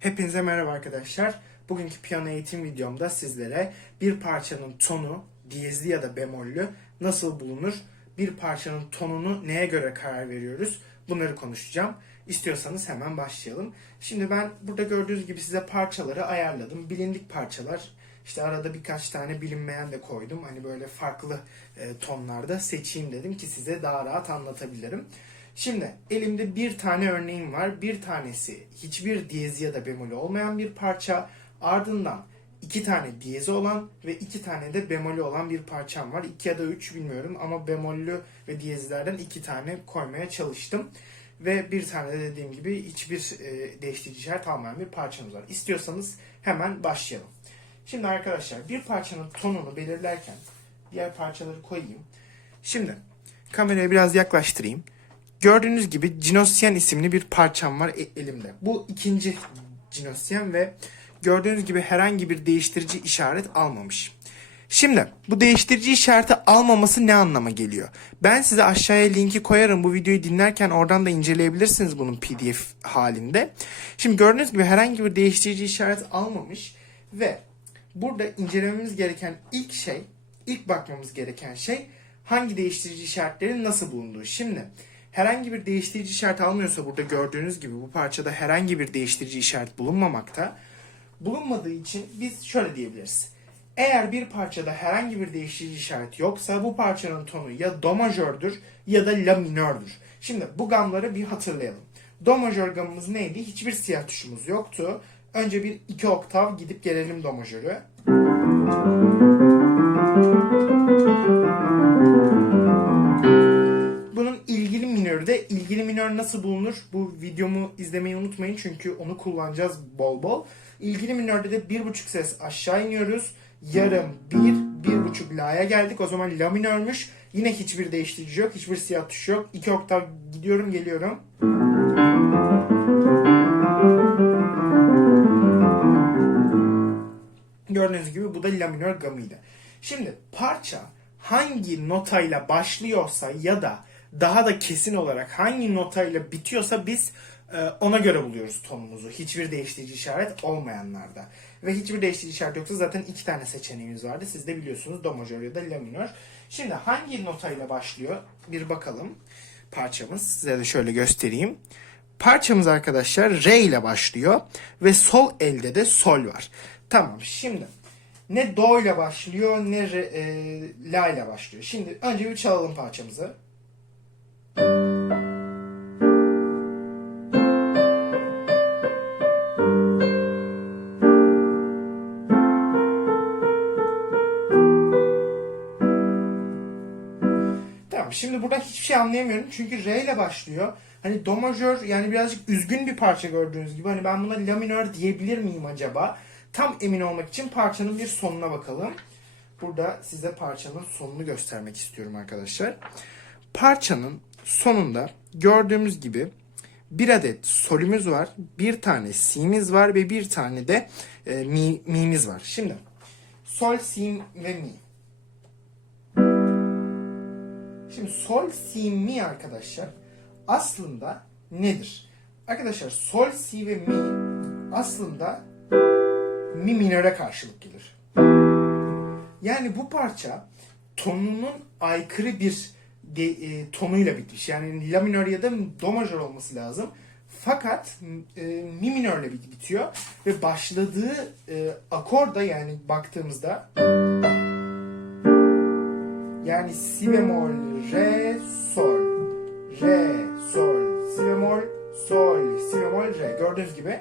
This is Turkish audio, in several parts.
Hepinize merhaba arkadaşlar. Bugünkü piyano eğitim videomda sizlere bir parçanın tonu, diyezli ya da bemollü nasıl bulunur, bir parçanın tonunu neye göre karar veriyoruz bunları konuşacağım. İstiyorsanız hemen başlayalım. Şimdi ben burada gördüğünüz gibi size parçaları ayarladım. Bilindik parçalar. İşte arada birkaç tane bilinmeyen de koydum. Hani böyle farklı e, tonlarda seçeyim dedim ki size daha rahat anlatabilirim. Şimdi elimde bir tane örneğim var. Bir tanesi hiçbir diyezi ya da bemolü olmayan bir parça. Ardından iki tane diyezi olan ve iki tane de bemolü olan bir parçam var. İki ya da üç bilmiyorum ama bemollü ve diyezlerden iki tane koymaya çalıştım. Ve bir tane de dediğim gibi hiçbir e, değiştirici işaret almayan bir parçamız var. İstiyorsanız hemen başlayalım. Şimdi arkadaşlar bir parçanın tonunu belirlerken diğer parçaları koyayım. Şimdi kameraya biraz yaklaştırayım. Gördüğünüz gibi Cinosyen isimli bir parçam var e- elimde. Bu ikinci Cinosyen ve gördüğünüz gibi herhangi bir değiştirici işaret almamış. Şimdi bu değiştirici işareti almaması ne anlama geliyor? Ben size aşağıya linki koyarım. Bu videoyu dinlerken oradan da inceleyebilirsiniz bunun PDF halinde. Şimdi gördüğünüz gibi herhangi bir değiştirici işaret almamış ve burada incelememiz gereken ilk şey, ilk bakmamız gereken şey hangi değiştirici işaretlerin nasıl bulunduğu. Şimdi herhangi bir değiştirici işaret almıyorsa burada gördüğünüz gibi bu parçada herhangi bir değiştirici işaret bulunmamakta. Bulunmadığı için biz şöyle diyebiliriz. Eğer bir parçada herhangi bir değiştirici işaret yoksa bu parçanın tonu ya do majördür ya da la minördür. Şimdi bu gamları bir hatırlayalım. Do majör gamımız neydi? Hiçbir siyah tuşumuz yoktu. Önce bir iki oktav gidip gelelim do majörü. Bunun ilgili minör nasıl bulunur? Bu videomu izlemeyi unutmayın çünkü onu kullanacağız bol bol. İlgili minörde de bir buçuk ses aşağı iniyoruz. Yarım, bir, bir buçuk la'ya geldik. O zaman la minörmüş. Yine hiçbir değiştirici yok. Hiçbir siyah tuş yok. İki oktav gidiyorum geliyorum. Gördüğünüz gibi bu da la minör gamıydı. Şimdi parça hangi notayla başlıyorsa ya da daha da kesin olarak hangi notayla bitiyorsa biz e, ona göre buluyoruz tonumuzu. Hiçbir değiştirici işaret olmayanlarda. Ve hiçbir değiştirici işaret yoksa zaten iki tane seçeneğimiz vardı. Siz de biliyorsunuz do majör ya da la minör. Şimdi hangi notayla başlıyor? Bir bakalım parçamız. Size de şöyle göstereyim. Parçamız arkadaşlar re ile başlıyor ve sol elde de sol var. Tamam şimdi ne do ile başlıyor ne re, e, la ile başlıyor. Şimdi önce bir çalalım parçamızı. Tamam şimdi burada hiçbir şey anlayamıyorum çünkü re ile başlıyor. Hani do majör yani birazcık üzgün bir parça gördüğünüz gibi. Hani ben buna la minör diyebilir miyim acaba? Tam emin olmak için parçanın bir sonuna bakalım. Burada size parçanın sonunu göstermek istiyorum arkadaşlar. Parçanın sonunda gördüğümüz gibi bir adet solümüz var, bir tane si'miz var ve bir tane de e, mi, mi'miz var. Şimdi sol, si ve mi. Şimdi sol, si, mi arkadaşlar aslında nedir? Arkadaşlar sol, si ve mi aslında mi minöre karşılık gelir. Yani bu parça tonunun aykırı bir de, e, tonuyla bitmiş. Yani la minör ya da do majör olması lazım. Fakat e, mi minörle bit- bitiyor ve başladığı e, akor da yani baktığımızda yani si bemol, re, sol, re, sol, si bemol, sol, si bemol, re. Gördüğünüz gibi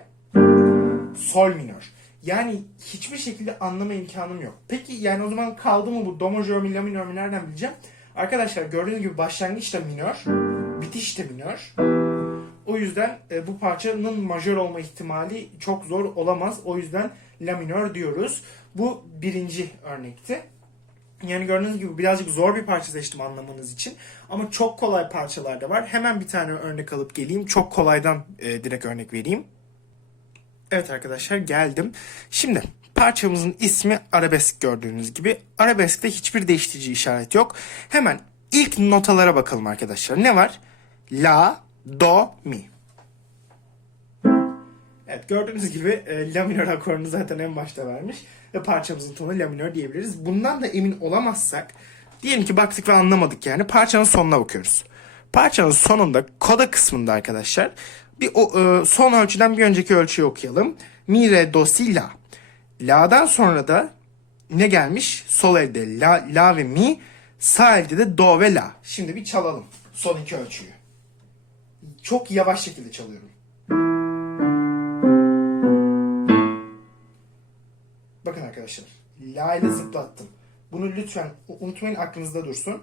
sol minör. Yani hiçbir şekilde anlama imkanım yok. Peki yani o zaman kaldı mı bu do majör mi la minör mü nereden bileceğim? Arkadaşlar gördüğünüz gibi başlangıç da minör, bitiş de minör. O yüzden e, bu parçanın majör olma ihtimali çok zor olamaz. O yüzden la minör diyoruz. Bu birinci örnekti. Yani gördüğünüz gibi birazcık zor bir parça seçtim anlamanız için. Ama çok kolay parçalar da var. Hemen bir tane örnek alıp geleyim. Çok kolaydan e, direkt örnek vereyim. Evet arkadaşlar geldim. Şimdi parçamızın ismi arabesk gördüğünüz gibi. Arabeskte hiçbir değiştirici işaret yok. Hemen ilk notalara bakalım arkadaşlar. Ne var? La, do, mi. Evet gördüğünüz gibi e, la minör akorunu zaten en başta vermiş ve parçamızın tonu la minör diyebiliriz. Bundan da emin olamazsak diyelim ki baktık ve anlamadık yani parçanın sonuna bakıyoruz. Parçanın sonunda koda kısmında arkadaşlar bir o, e, son ölçüden bir önceki ölçüyü okuyalım. Mi, re, do, si, la. La'dan sonra da ne gelmiş? Sol elde la, la ve mi, sağ elde de do ve la. Şimdi bir çalalım son iki ölçüyü. Çok yavaş şekilde çalıyorum. Bakın arkadaşlar. La ile zıplattım. Bunu lütfen unutmayın aklınızda dursun.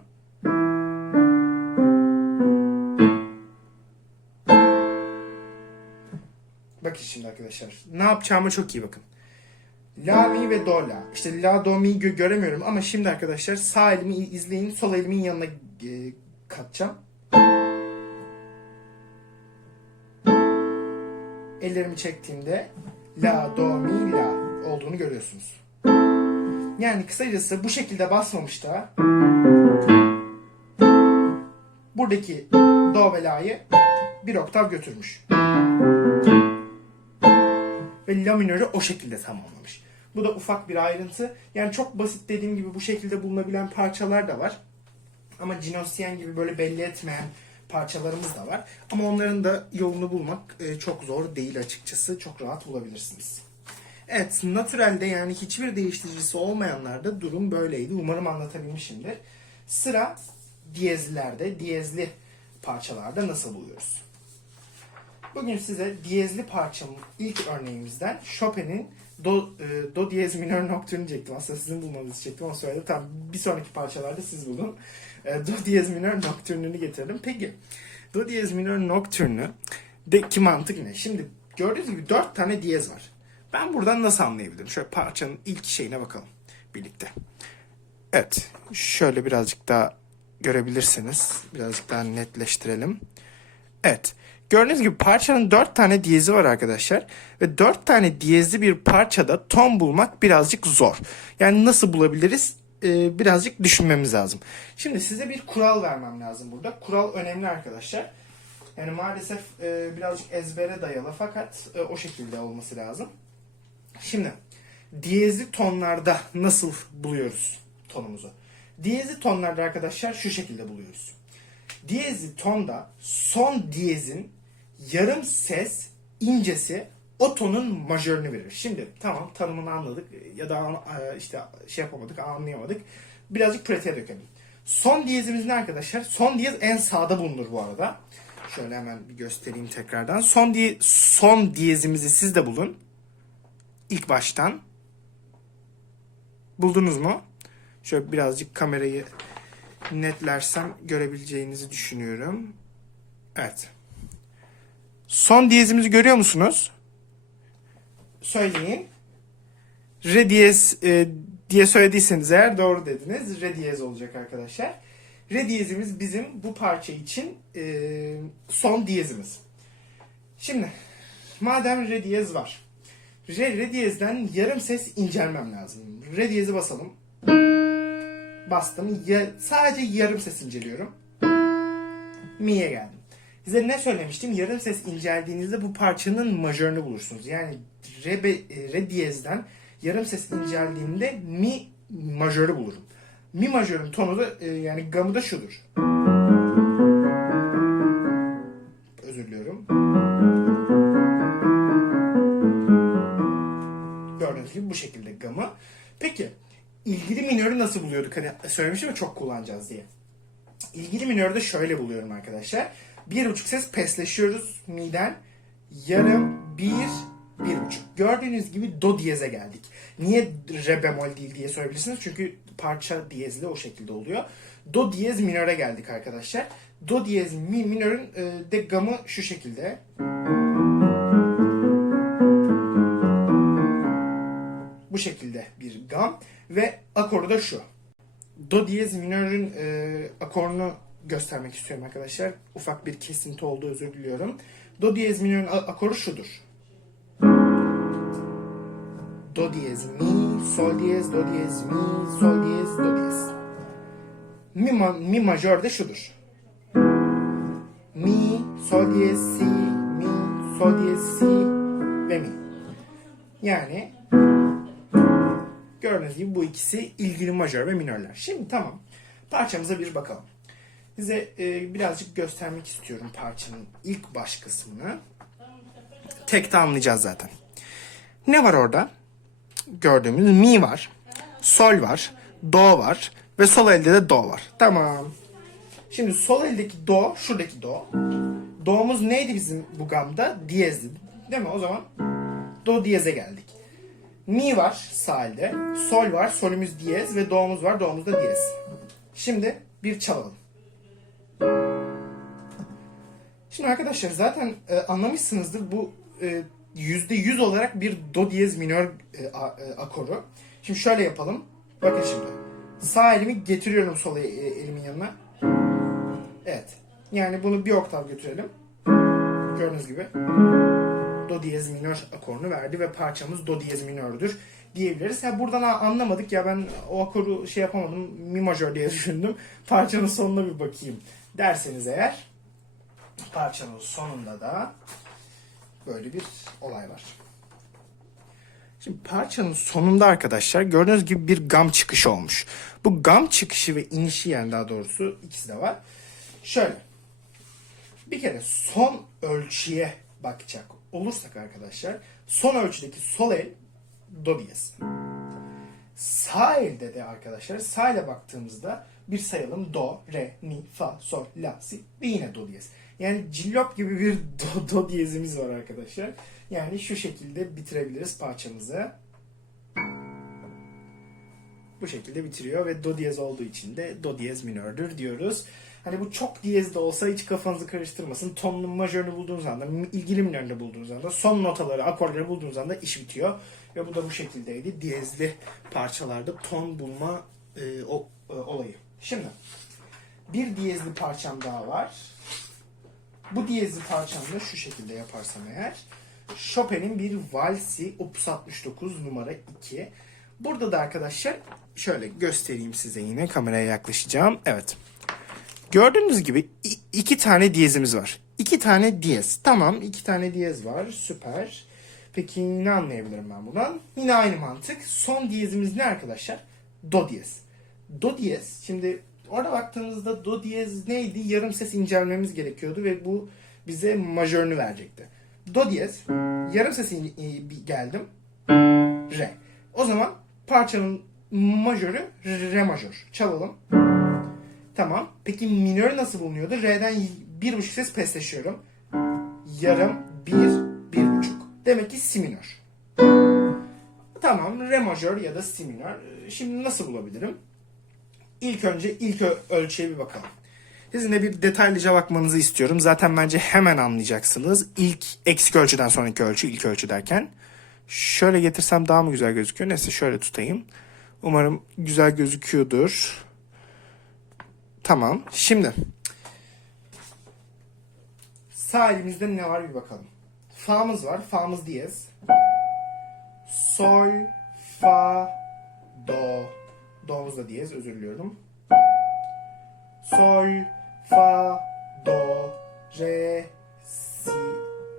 Bakın şimdi arkadaşlar. Ne yapacağıma çok iyi bakın. La, mi ve do, la. İşte la, do, mi gö- göremiyorum ama şimdi arkadaşlar sağ elimi izleyin. Sol elimin yanına e, katacağım. Ellerimi çektiğimde la, do, mi, la olduğunu görüyorsunuz. Yani kısacası bu şekilde basmamış da buradaki do ve la'yı bir oktav götürmüş. Ve la minörü o şekilde tamamlamış. Bu da ufak bir ayrıntı. Yani çok basit dediğim gibi bu şekilde bulunabilen parçalar da var. Ama Cinosyen gibi böyle belli etmeyen parçalarımız da var. Ama onların da yolunu bulmak e, çok zor değil açıkçası. Çok rahat bulabilirsiniz. Evet, natürelde yani hiçbir değiştiricisi olmayanlarda durum böyleydi. Umarım anlatabilmişimdir. Sıra diyezlilerde, diyezli parçalarda nasıl buluyoruz? Bugün size diyezli parçamın ilk örneğimizden Chopin'in Do, e, Do diyez minör nocturne çektim. Aslında sizin bulmanızı çektim. O söyledim. Tamam bir sonraki parçalarda siz bulun. E, Do diyez minör nocturne'ünü getirdim. Peki Do diyez minör nocturne'ü deki mantık ne? Şimdi gördüğünüz gibi dört tane diyez var. Ben buradan nasıl anlayabilirim? Şöyle parçanın ilk şeyine bakalım birlikte. Evet. Şöyle birazcık daha görebilirsiniz. Birazcık daha netleştirelim. Evet. Gördüğünüz gibi parçanın 4 tane diyezi var arkadaşlar. Ve 4 tane diyezli bir parçada ton bulmak birazcık zor. Yani nasıl bulabiliriz? Ee, birazcık düşünmemiz lazım. Şimdi size bir kural vermem lazım burada. Kural önemli arkadaşlar. Yani maalesef e, birazcık ezbere dayalı fakat e, o şekilde olması lazım. Şimdi diyezli tonlarda nasıl buluyoruz tonumuzu? Diyezli tonlarda arkadaşlar şu şekilde buluyoruz. Diyezli tonda son diyezin yarım ses incesi o tonun majörünü verir. Şimdi tamam tanımını anladık ya da e, işte şey yapamadık anlayamadık. Birazcık pratiğe dökelim. Son diyezimiz ne arkadaşlar? Son diyez en sağda bulunur bu arada. Şöyle hemen bir göstereyim tekrardan. Son diye son diyezimizi siz de bulun. İlk baştan. Buldunuz mu? Şöyle birazcık kamerayı netlersem görebileceğinizi düşünüyorum. Evet. Son diyezimizi görüyor musunuz? Söyleyin. Re diyez e, diye söylediyseniz eğer doğru dediniz. Re diyez olacak arkadaşlar. Re diyezimiz bizim bu parça için e, son diyezimiz. Şimdi madem re diyez var. Re, re diyezden yarım ses incelmem lazım. Re diyezi basalım. Bastım. Ya, sadece yarım ses inceliyorum. Mi'ye geldim. Size ne söylemiştim? Yarım ses inceldiğinizde bu parçanın majörünü bulursunuz. Yani re, be, re diyezden yarım ses inceldiğimde mi majörü bulurum. Mi majörün tonu da e, yani gamı da şudur. Özür diliyorum. Gördüğünüz gibi bu şekilde gamı. Peki ilgili minörü nasıl buluyorduk? Hani söylemiştim ya çok kullanacağız diye. İlgili minörü de şöyle buluyorum arkadaşlar. Bir buçuk ses pesleşiyoruz mi'den. Yarım, bir, bir buçuk. Gördüğünüz gibi do diyeze geldik. Niye re bemol değil diye sorabilirsiniz. Çünkü parça diyezli o şekilde oluyor. Do diyez minöre geldik arkadaşlar. Do diyez mi minörün e, de gamı şu şekilde. Bu şekilde bir gam ve akoru da şu. Do diyez minörün e, akorunu göstermek istiyorum arkadaşlar. Ufak bir kesinti oldu özür diliyorum. Do diyez minörün akoru şudur. Do diyez mi, sol diyez, do diyez mi, sol diyez, do diyez. Mi, ma- mi majör de şudur. Mi, sol diyez, si, mi, sol diyez, si ve mi. Yani gördüğünüz gibi bu ikisi ilgili majör ve minörler. Şimdi tamam. Parçamıza bir bakalım. Size e, birazcık göstermek istiyorum parçanın ilk baş kısmını. Tek de anlayacağız zaten. Ne var orada? Gördüğümüz mi var, sol var, do var ve sol elde de do var. Tamam. Şimdi sol eldeki do, şuradaki do. Do'muz neydi bizim bu gamda? Diyezdi. Değil mi? O zaman do diyeze geldik. Mi var sağ elde, sol var, solümüz diyez ve do'muz var, do'muz da diyez. Şimdi bir çalalım. Şimdi arkadaşlar zaten e, anlamışsınızdır bu e, %100 olarak bir do diyez minör e, a- e, akoru. Şimdi şöyle yapalım. Bakın şimdi. Sağ elimi getiriyorum sol e- elimin yanına. Evet. Yani bunu bir oktav götürelim. Gördüğünüz gibi do diyez minör akorunu verdi ve parçamız do diyez minördür diyebiliriz. Ha buradan anlamadık ya ben o akoru şey yapamadım mi majör diye düşündüm. Parçanın sonuna bir bakayım derseniz eğer parçanın sonunda da böyle bir olay var. Şimdi parçanın sonunda arkadaşlar gördüğünüz gibi bir gam çıkışı olmuş. Bu gam çıkışı ve inişi yani daha doğrusu ikisi de var. Şöyle. Bir kere son ölçüye bakacak olursak arkadaşlar son ölçüdeki sol el do diyez. Sağ elde de arkadaşlar sağ ele baktığımızda bir sayalım do, re, mi, fa, sol, la, si ve yine do diyez. Yani cillop gibi bir do, do diyezimiz var arkadaşlar. Yani şu şekilde bitirebiliriz parçamızı. Bu şekilde bitiriyor ve do diyez olduğu için de do diyez minördür diyoruz. Hani bu çok diyez de olsa hiç kafanızı karıştırmasın. Tonun majörünü bulduğunuz anda, ilgili minörünü bulduğunuz anda, son notaları, akorları bulduğunuz anda iş bitiyor. Ve bu da bu şekildeydi. Diyezli parçalarda ton bulma e, o, e, olayı. Şimdi bir diyezli parçam daha var. Bu diyezli parçamı da şu şekilde yaparsam eğer Chopin'in bir valsi opus 69 numara 2. Burada da arkadaşlar şöyle göstereyim size yine kameraya yaklaşacağım. Evet. Gördüğünüz gibi iki tane diyezimiz var. İki tane diyez. Tamam iki tane diyez var. Süper. Peki ne anlayabilirim ben buradan? Yine aynı mantık. Son diyezimiz ne arkadaşlar? Do diyez. Do diyez. Şimdi orada baktığımızda do diyez neydi? Yarım ses incelmemiz gerekiyordu ve bu bize majörünü verecekti. Do diyez. Yarım ses geldim. Re. O zaman parçanın majörü re majör. Çalalım. Tamam. Peki minörü nasıl bulunuyordu? Re'den bir buçuk ses pesleşiyorum. Yarım, bir, bir buçuk. Demek ki si minör. Tamam. Re majör ya da si minör. Ee, Şimdi nasıl bulabilirim? İlk önce ilk ölçüye bir bakalım. Sizin de bir detaylıca bakmanızı istiyorum. Zaten bence hemen anlayacaksınız. İlk eksik ölçüden sonraki ölçü, ilk ölçü derken. Şöyle getirsem daha mı güzel gözüküyor? Neyse şöyle tutayım. Umarım güzel gözüküyordur. Tamam. Şimdi sağ elimizde ne var bir bakalım. Fa'mız var. Fa'mız diyez. Sol, fa, do. Do'muz diyez. Özür diliyorum. Sol, fa, do, re, si,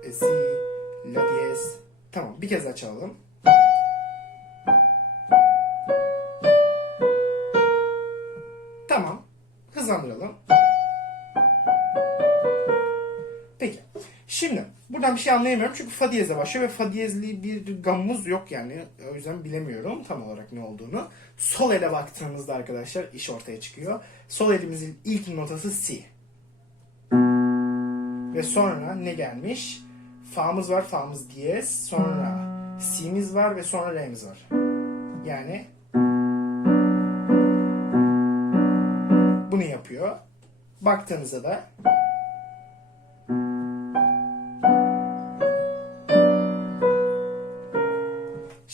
e, si, la diyez. Tamam. Bir kez daha çalalım. Tamam. Hızlandıralım. Peki. Şimdi buradan bir şey anlayamıyorum çünkü fa diyezle başlıyor ve fa diyezli bir gamımız yok yani. O yüzden bilemiyorum tam olarak ne olduğunu. Sol ele baktığımızda arkadaşlar iş ortaya çıkıyor. Sol elimizin ilk notası si. Ve sonra ne gelmiş? Fa'mız var, fa'mız diyez. Sonra si'miz var ve sonra re'miz var. Yani bunu yapıyor. Baktığınızda da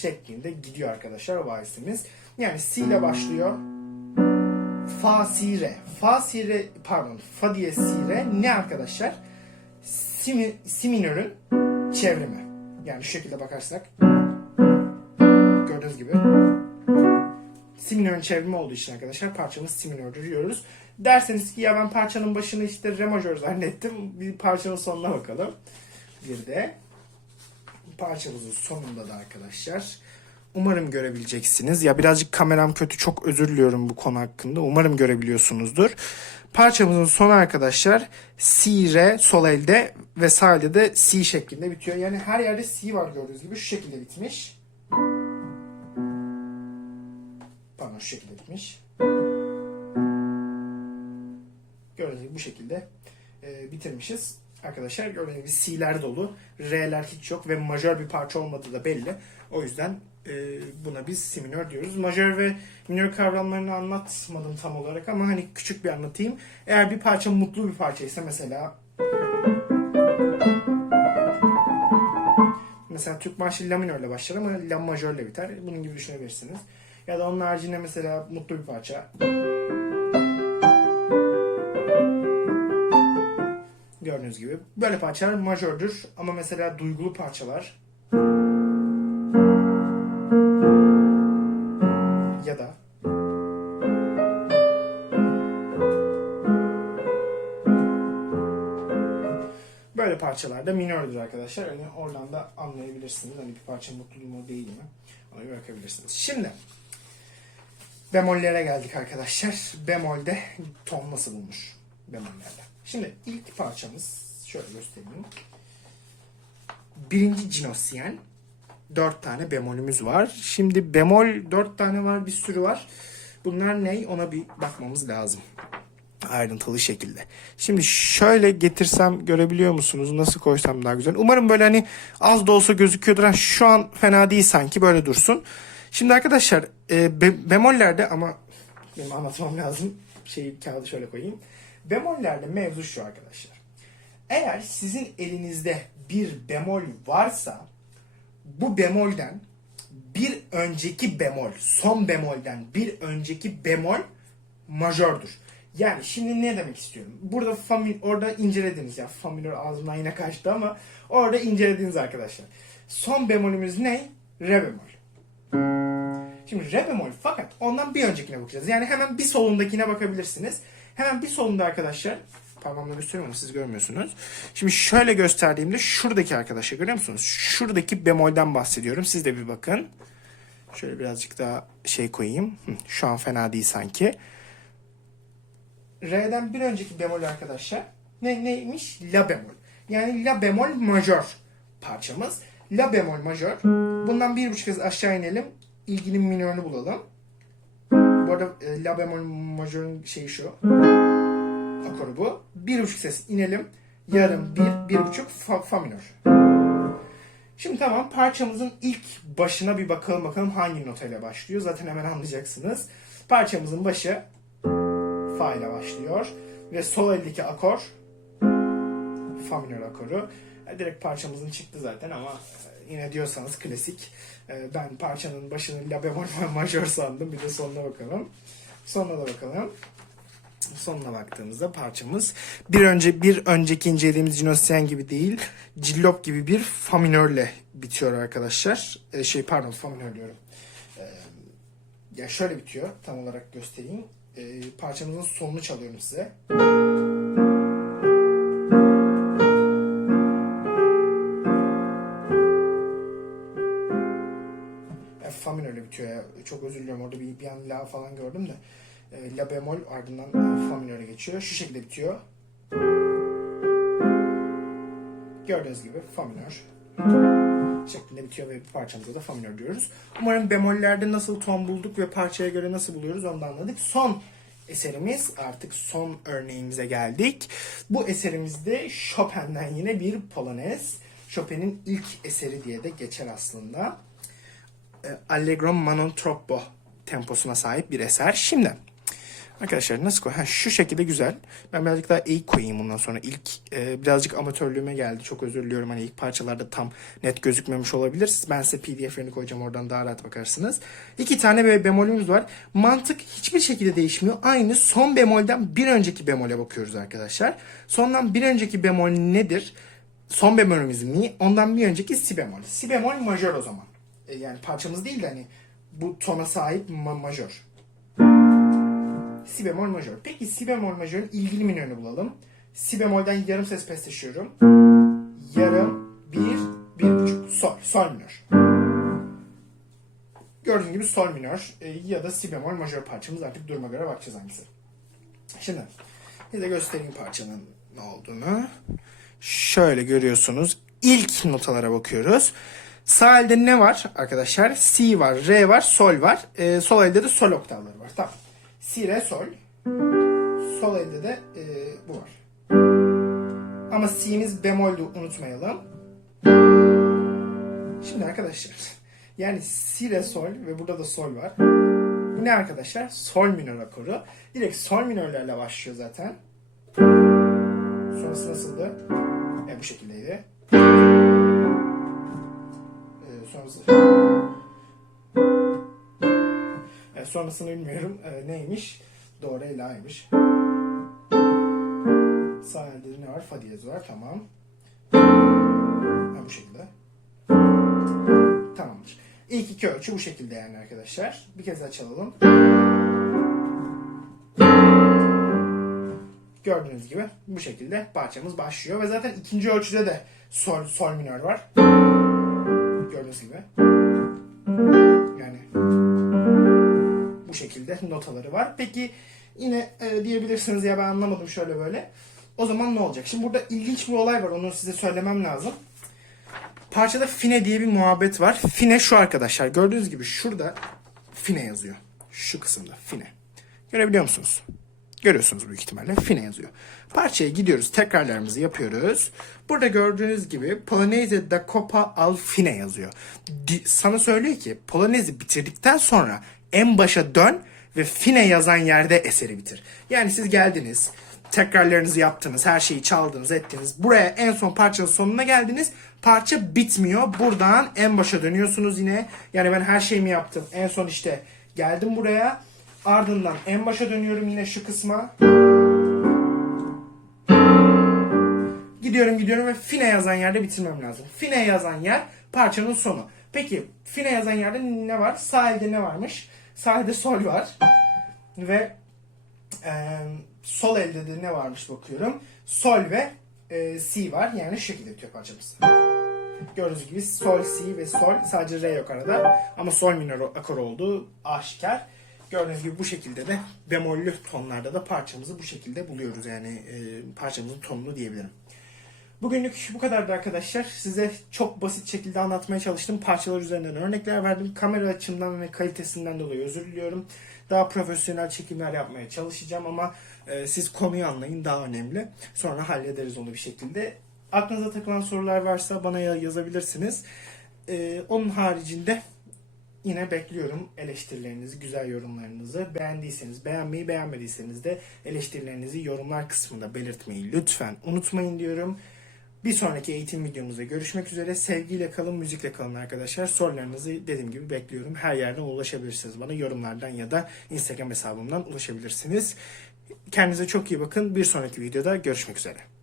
şeklinde gidiyor arkadaşlar o valsimiz. Yani si ile başlıyor. Fa si re. Fa si re pardon fa diye si re ne arkadaşlar? Si, si minörün çevrimi. Yani şu şekilde bakarsak gördüğünüz gibi si minörün çevrimi olduğu için arkadaşlar parçamız si minördür diyoruz. Derseniz ki ya ben parçanın başını işte re majör zannettim. Bir parçanın sonuna bakalım. Bir de parçamızın sonunda da arkadaşlar. Umarım görebileceksiniz. Ya birazcık kameram kötü. Çok özür diliyorum bu konu hakkında. Umarım görebiliyorsunuzdur. Parçamızın sonu arkadaşlar C, Re, sol elde ve sağ elde de C şeklinde bitiyor. Yani her yerde C var gördüğünüz gibi. Şu şekilde bitmiş. Pardon şu şekilde bitmiş. Gördüğünüz gibi bu şekilde e, bitirmişiz. Arkadaşlar gördüğünüz gibi C'ler dolu, R'ler hiç yok ve majör bir parça olmadığı da belli. O yüzden e, buna biz si minör diyoruz. Majör ve minör kavramlarını anlatmadım tam olarak ama hani küçük bir anlatayım. Eğer bir parça mutlu bir parçaysa mesela Mesela Türk marşı la minörle başlar ama la majörle biter. Bunun gibi düşünebilirsiniz. Ya da onun haricinde mesela mutlu bir parça. Gördüğünüz gibi. Böyle parçalar majördür ama mesela duygulu parçalar ya da böyle parçalarda minördür arkadaşlar. Hani oradan da anlayabilirsiniz. Hani bir parça mutlu mu değil mi? Ona bakabilirsiniz. Şimdi bemollere geldik arkadaşlar. Bemolde ton nasıl bulmuş? Bemollerde. Şimdi ilk parçamız şöyle göstereyim. Birinci cinosyen. Dört tane bemolümüz var. Şimdi bemol dört tane var, bir sürü var. Bunlar ne? Ona bir bakmamız lazım. Ayrıntılı şekilde. Şimdi şöyle getirsem görebiliyor musunuz? Nasıl koysam daha güzel. Umarım böyle hani az da olsa gözüküyordur. Şu an fena değil sanki böyle dursun. Şimdi arkadaşlar e, be- bemollerde ama benim anlatmam lazım. Şeyi kağıdı şöyle koyayım. Bemollerde mevzu şu arkadaşlar. Eğer sizin elinizde bir bemol varsa bu bemolden bir önceki bemol, son bemolden bir önceki bemol majördür. Yani şimdi ne demek istiyorum? Burada fami, orada incelediniz ya. Fa minör ağzımdan yine kaçtı ama orada incelediniz arkadaşlar. Son bemolümüz ne? Re bemol. Şimdi re bemol fakat ondan bir öncekine bakacağız. Yani hemen bir solundakine bakabilirsiniz. Hemen bir solunda arkadaşlar parmağımla gösteriyorum ama siz görmüyorsunuz. Şimdi şöyle gösterdiğimde şuradaki arkadaşlar görüyor musunuz? Şuradaki bemolden bahsediyorum. Siz de bir bakın. Şöyle birazcık daha şey koyayım. Şu an fena değil sanki. Re'den bir önceki bemol arkadaşlar ne neymiş? La bemol. Yani la bemol majör parçamız. La bemol majör. Bundan bir buçuk kez aşağı inelim. İlginin minörünü bulalım. Bu arada e, la bemol majörün şeyi şu. Akoru bu. Bir buçuk ses inelim. Yarım, bir, bir buçuk fa, fa minör. Şimdi tamam parçamızın ilk başına bir bakalım bakalım hangi notayla başlıyor. Zaten hemen anlayacaksınız. Parçamızın başı Fa ile başlıyor. Ve sol eldeki akor Fa minör akoru. E, Direkt parçamızın çıktı zaten ama e, yine diyorsanız klasik. E, Ben parçanın başını la bemol majör sandım. Bir de sonuna bakalım. Sonuna da bakalım. Sonuna baktığımızda parçamız bir önce bir önceki incelediğimiz Cinosyen gibi değil, Cillop gibi bir fa minörle bitiyor arkadaşlar. E, şey pardon fa minör diyorum. E, ya şöyle bitiyor. Tam olarak göstereyim. E, parçamızın sonunu çalıyorum size. Fa minörle bitiyor ya. Çok özür diliyorum. Orada bir, bir an la falan gördüm de. E, la bemol ardından e, fa minöre geçiyor. Şu şekilde bitiyor. Gördüğünüz gibi fa minör şeklinde bitiyor ve parçamıza da fa minör diyoruz. Umarım bemollerde nasıl ton bulduk ve parçaya göre nasıl buluyoruz onu da anladık. Son eserimiz artık son örneğimize geldik. Bu eserimizde Chopin'den yine bir polonez. Chopin'in ilk eseri diye de geçer aslında. E, Allegro non troppo temposuna sahip bir eser. Şimdi arkadaşlar nasıl koy? Ha, şu şekilde güzel. Ben birazcık daha eğik koyayım bundan sonra. İlk e, birazcık amatörlüğüme geldi. Çok özür diliyorum. Hani ilk parçalarda tam net gözükmemiş olabilir. Ben size pdf'lerini koyacağım. Oradan daha rahat bakarsınız. İki tane böyle bemolümüz var. Mantık hiçbir şekilde değişmiyor. Aynı son bemolden bir önceki bemole bakıyoruz arkadaşlar. Sondan bir önceki bemol nedir? Son bemolümüz mi? Ondan bir önceki si bemol. Si bemol majör o zaman. E, yani parçamız değil de hani bu tona sahip ma- majör. Si bemol majör. Peki si bemol majörün ilgili minörünü bulalım. Si bemolden yarım ses pes taşıyorum. Yarım, bir, bir buçuk, sol. sol minör. Gördüğünüz gibi sol minör e, ya da si bemol majör parçamız artık duruma göre bakacağız hangisi. Şimdi de göstereyim parçanın ne olduğunu. Şöyle görüyorsunuz. İlk notalara bakıyoruz. Sağ elde ne var arkadaşlar? Si var, re var, sol var. E, sol elde de sol oktavları var. Tamam. Si, re, sol. Sol elde de e, bu var. Ama si'miz bemoldü unutmayalım. Şimdi arkadaşlar yani si re sol ve burada da sol var. Bu ne arkadaşlar? Sol minör akoru. Direkt sol minörlerle başlıyor zaten. Sonrası nasıldı? E, bu şekildeydi. E, sonrası... Sonrasını bilmiyorum. E, neymiş? Do, re. Sağ elde ne var? Fa diyez var. Tamam. Ha, bu şekilde. Tamamdır. İlk iki ölçü bu şekilde yani arkadaşlar. Bir kez daha çalalım. Gördüğünüz gibi bu şekilde parçamız başlıyor ve zaten ikinci ölçüde de sol sol minör var. Gördüğünüz gibi. Şekilde notaları var. Peki yine e, diyebilirsiniz ya ben anlamadım şöyle böyle. O zaman ne olacak? Şimdi burada ilginç bir olay var. Onu size söylemem lazım. Parçada fine diye bir muhabbet var. Fine şu arkadaşlar. Gördüğünüz gibi şurada fine yazıyor. Şu kısımda fine. Görebiliyor musunuz? Görüyorsunuz büyük ihtimalle. Fine yazıyor. Parçaya gidiyoruz. Tekrarlarımızı yapıyoruz. Burada gördüğünüz gibi Polonaise da Copa al fine yazıyor. Di- sana söylüyor ki Polonezi bitirdikten sonra en başa dön ve fine yazan yerde eseri bitir. Yani siz geldiniz, tekrarlarınızı yaptınız, her şeyi çaldınız, ettiniz. Buraya en son parçanın sonuna geldiniz. Parça bitmiyor. Buradan en başa dönüyorsunuz yine. Yani ben her şeyimi yaptım. En son işte geldim buraya. Ardından en başa dönüyorum yine şu kısma. Gidiyorum gidiyorum ve fine yazan yerde bitirmem lazım. Fine yazan yer parçanın sonu. Peki fine yazan yerde ne var? Sağ elde ne varmış? Sağ elde sol var. Ve e, sol elde de ne varmış bakıyorum. Sol ve e, si var. Yani şu şekilde bitiyor parçamız. Gördüğünüz gibi sol, si ve sol. Sadece re yok arada. Ama sol minör akor olduğu aşikar. Gördüğünüz gibi bu şekilde de bemollü tonlarda da parçamızı bu şekilde buluyoruz. Yani e, parçamızın tonunu diyebilirim. Bugünlük bu kadardı arkadaşlar. Size çok basit şekilde anlatmaya çalıştım. Parçalar üzerinden örnekler verdim. Kamera açımdan ve kalitesinden dolayı özür diliyorum. Daha profesyonel çekimler yapmaya çalışacağım ama e, siz konuyu anlayın daha önemli. Sonra hallederiz onu bir şekilde. Aklınıza takılan sorular varsa bana ya- yazabilirsiniz. E, onun haricinde yine bekliyorum eleştirilerinizi, güzel yorumlarınızı. Beğendiyseniz beğenmeyi, beğenmediyseniz de eleştirilerinizi yorumlar kısmında belirtmeyi lütfen unutmayın diyorum. Bir sonraki eğitim videomuzda görüşmek üzere. Sevgiyle kalın, müzikle kalın arkadaşlar. Sorularınızı dediğim gibi bekliyorum. Her yerden ulaşabilirsiniz bana. Yorumlardan ya da Instagram hesabımdan ulaşabilirsiniz. Kendinize çok iyi bakın. Bir sonraki videoda görüşmek üzere.